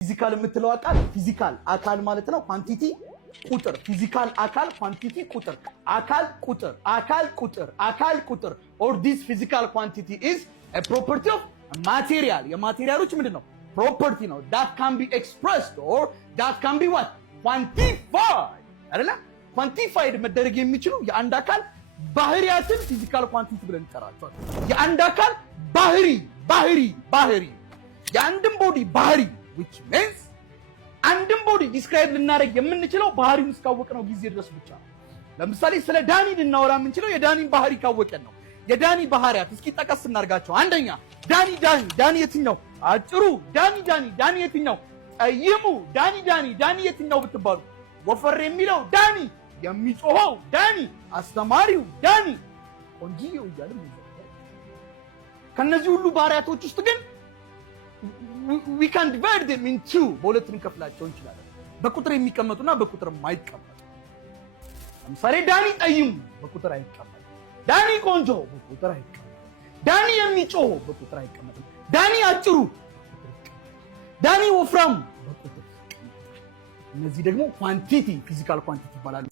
ፊዚካል የምትለው ቃል ፊዚካል አካል ማለት ነው። ኳንቲቲ ቁጥር፣ ፊዚካል አካል፣ ኳንቲቲ ቁጥር፣ አካል ቁጥር፣ አካል ቁጥር፣ አካል ቁጥር or this physical quantity is a property of a material። የማቴሪያሎች ምንድነው? ፕሮፐርቲ ነው። that can be expressed or that can be what quantified አይደለ? ኳንቲፋይድ መደረግ የሚችሉ የአንድ አካል ባህሪያትን ፊዚካል ኳንቲቲ ብለን እንጠራቸዋለን። የአንድ አካል ባህሪ የአንድን ቦዲ ባህሪ which means አንድን ቦዲ ዲስክራይብ ልናደርግ የምንችለው ባህሪውን እስካወቅነው ጊዜ ድረስ ብቻ ነው። ለምሳሌ ስለ ዳኒ ልናወራ የምንችለው የዳኒን ባህሪ ካወቀን ነው። የዳኒ ባህሪያት እስኪ ጠቀስ እናርጋቸው። አንደኛ ዳኒ የትኛው? አጭሩ ዳኒ የትኛው? ጠይሙ ዳኒ የትኛው ብትባሉ፣ ወፈር የሚለው ዳኒ፣ የሚጮኸው ዳኒ፣ አስተማሪው ዳኒ፣ ቆንጂዬው እያልን ከነዚህ ሁሉ ባህሪያቶች ውስጥ ግን we can divide them in two በሁለት እንከፍላቸው እንችላለን። በቁጥር የሚቀመጡና በቁጥር የማይቀመጡ። ለምሳሌ ዳኒ ጠይሙ በቁጥር አይቀመጥም። ዳኒ ቆንጆ በቁጥር አይቀመጥም። ዳኒ የሚጮህ በቁጥር አይቀመጥም። ዳኒ አጭሩ በቁጥር ይቀመጣል። ዳኒ ወፍራም በቁጥር ይቀመጣል። እነዚህ ደግሞ ኳንቲቲ ፊዚካል ኳንቲቲ ይባላሉ።